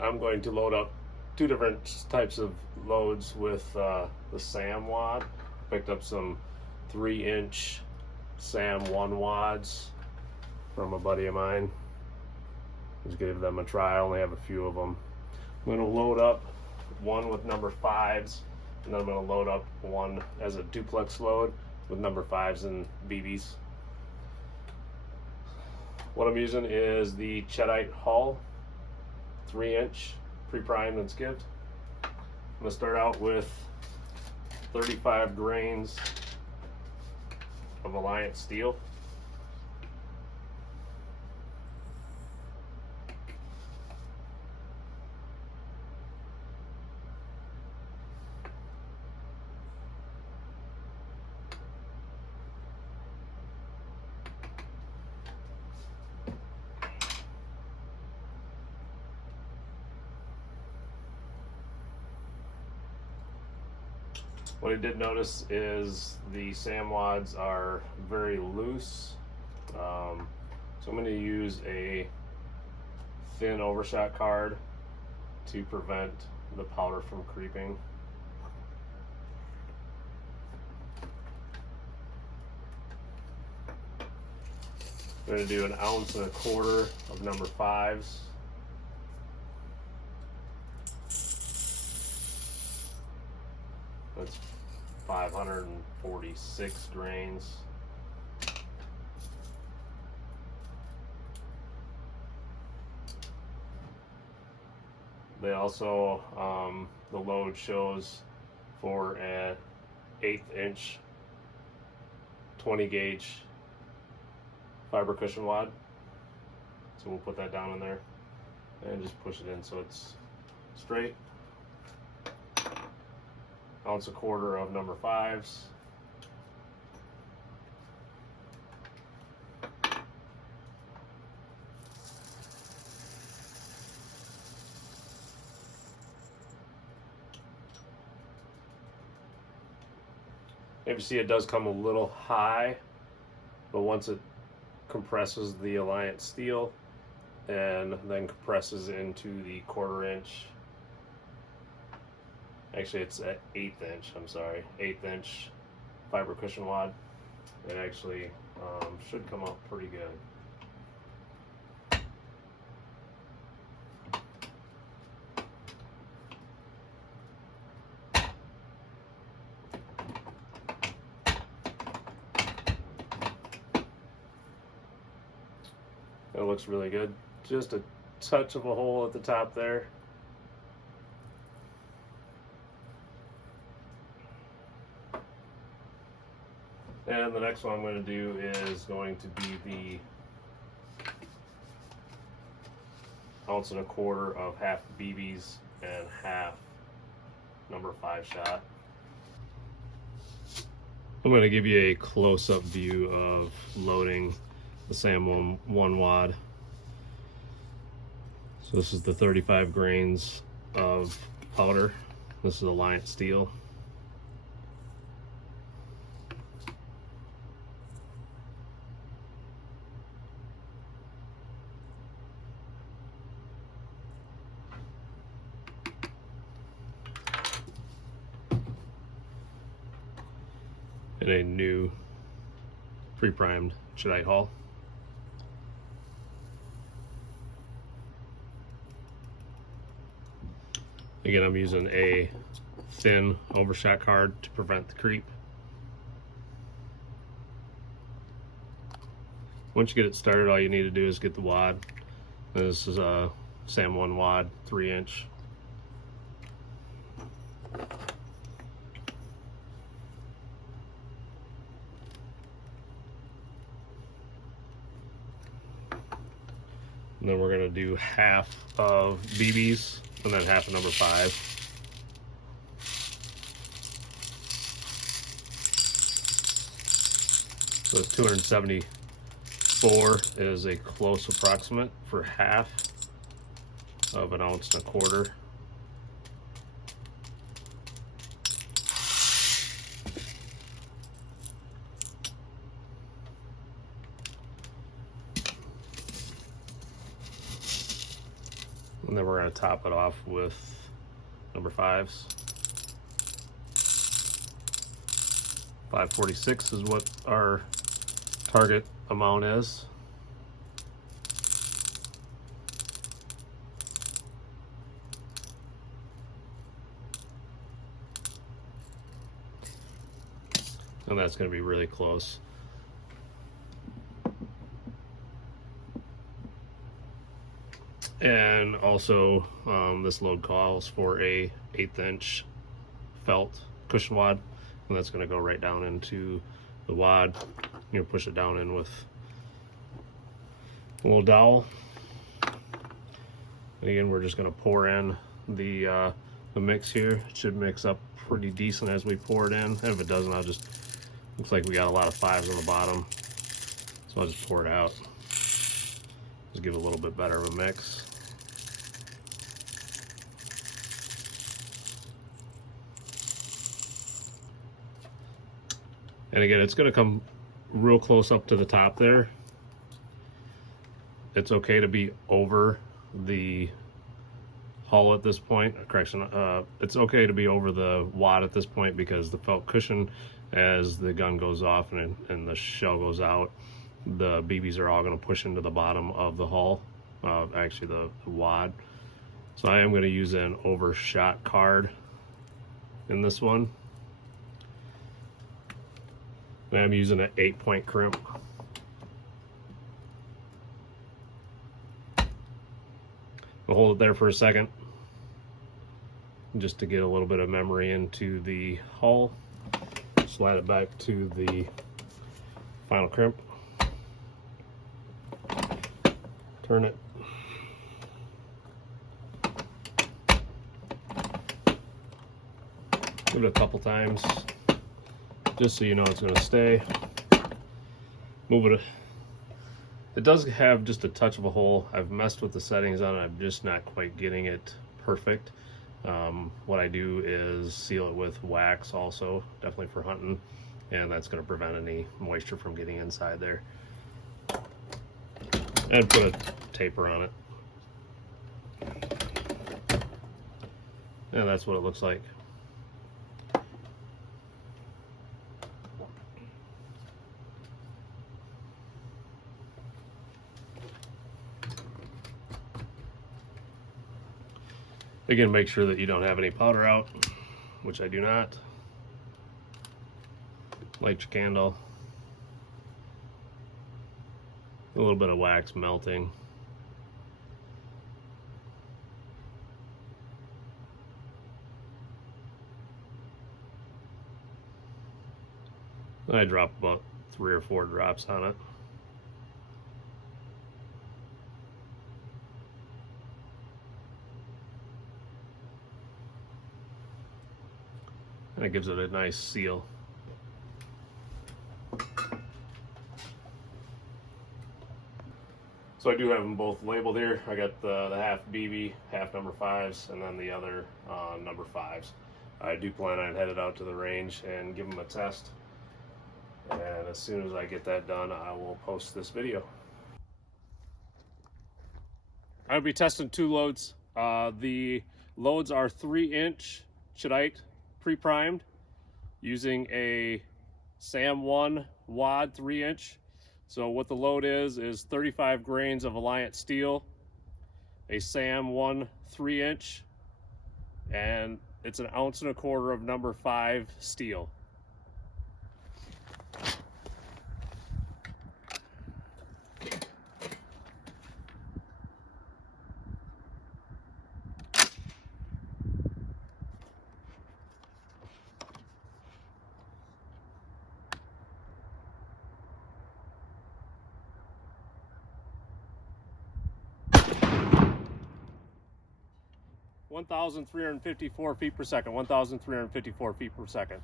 I'm going to load up two different types of loads with the SAM wad. Picked up some 3-inch SAM1 wads from a buddy of mine. Just gave them a try. I only have a few of them. I'm going to load up one with number 5s, and then I'm going to load up one as a duplex load with number 5s and BBs. What I'm using is the Cheddite hull, 3-inch, pre-primed and skivved. I'm going to start out with 35 grains of Alliance steel. What I did notice is the SAM wads are very loose, so I'm going to use a thin overshot card to prevent the powder from creeping. I'm going to do 1.25 ounces of number 5s. That's 546 grains. They also, the load shows for an 1/8 inch 20 gauge fiber cushion wad. So we'll put that down in there and just push it in so it's straight. 1.25 ounces of number 5s. Maybe see it does come a little high, but once it compresses the Alliance steel and then compresses into the 1/4 inch, actually it's an 1/8 inch, I'm sorry, 1/8 inch fiber cushion wad, it actually should come out pretty good. It looks really good. Just a touch of a hole at the top there. And the next one I'm going to do is going to be the 1.25 ounces of half BBs and half number 5 shot. I'm going to give you a close-up view of loading the SAM1 wad. So this is the 35 grains of powder. This is Alliance steel. And a new pre-primed Cheddite hull. Again, I'm using a thin overshot card to prevent the creep. Once you get it started, all you need to do is get the wad. This is a SAM1 wad, 3-inch. And then we're going to do half of BBs and then half of number 5. So 274 is a close approximate for half of 1.25 ounces. And then we're going to top it off with number 5s. 546 is what our target amount is. And that's going to be really close. And also this load calls for a 1/8 inch felt cushion wad, and that's going to go right down into the wad. You know, push it down in with a little dowel. And again, we're just going to pour in the mix here. It should mix up pretty decent as we pour it in. And if it doesn't, I'll just, looks like we got a lot of 5s on the bottom, so I'll just pour it out. Just give it a little bit better of a mix. And again, it's going to come real close up to the top there. It's okay to be over the hull at this point. Correction, it's okay to be over the wad at this point, because the felt cushion, as the gun goes off and the shell goes out, the BBs are all going to push into the bottom of the hull, actually the wad. So I am going to use an overshot card in this one. And I'm using an 8-point crimp. I'll hold it there for a second, just to get a little bit of memory into the hull. Slide it back to the final crimp. Turn it. Give it a couple times, just so you know it's going to stay. Move it. It does have just a touch of a hole. I've messed with the settings on it. I'm just not quite getting it perfect. What I do is seal it with wax also, definitely for hunting, and that's going to prevent any moisture from getting inside there. And put a taper on it. And that's what it looks like. Again, make sure that you don't have any powder out, which I do not. Light your candle. A little bit of wax melting. I drop about 3 or 4 drops on it. And it gives it a nice seal. So I do have them both labeled here. I got the half BB, half number 5s, and then the other number 5s. I do plan on headed out to the range and give them a test. And as soon as I get that done, I will post this video. I'll be testing 2 loads. The loads are 3-inch Chudite pre-primed using a SAM1 wad 3-inch. So what the load is 35 grains of Alliant steel, a SAM1 3-inch, and it's 1.25 ounces of number 5 steel. (1,354 feet per second). 1,354 feet per second.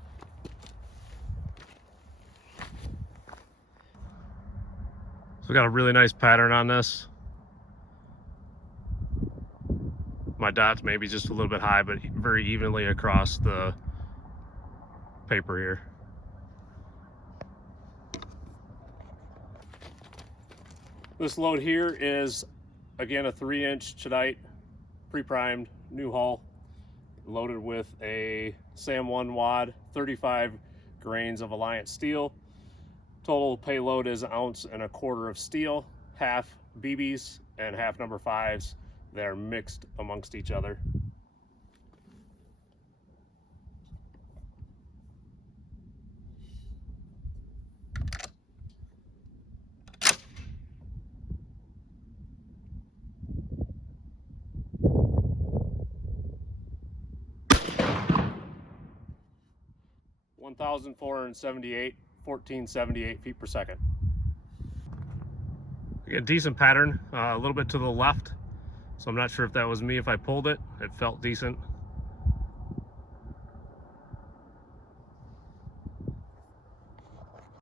So we got a really nice pattern on this. My dots maybe just a little bit high, but very evenly across the paper here. This load here is, again, a 3-inch Chudite pre-primed, new hull, loaded with a SAM1 wad, 35 grains of Alliance steel. Total payload is 1.25 ounces of steel, half BBs and half number 5s. They're mixed amongst each other. (1,478, 1478 feet per second). A decent pattern, a little bit to the left, so I'm not sure if that was me if I pulled it. It felt decent.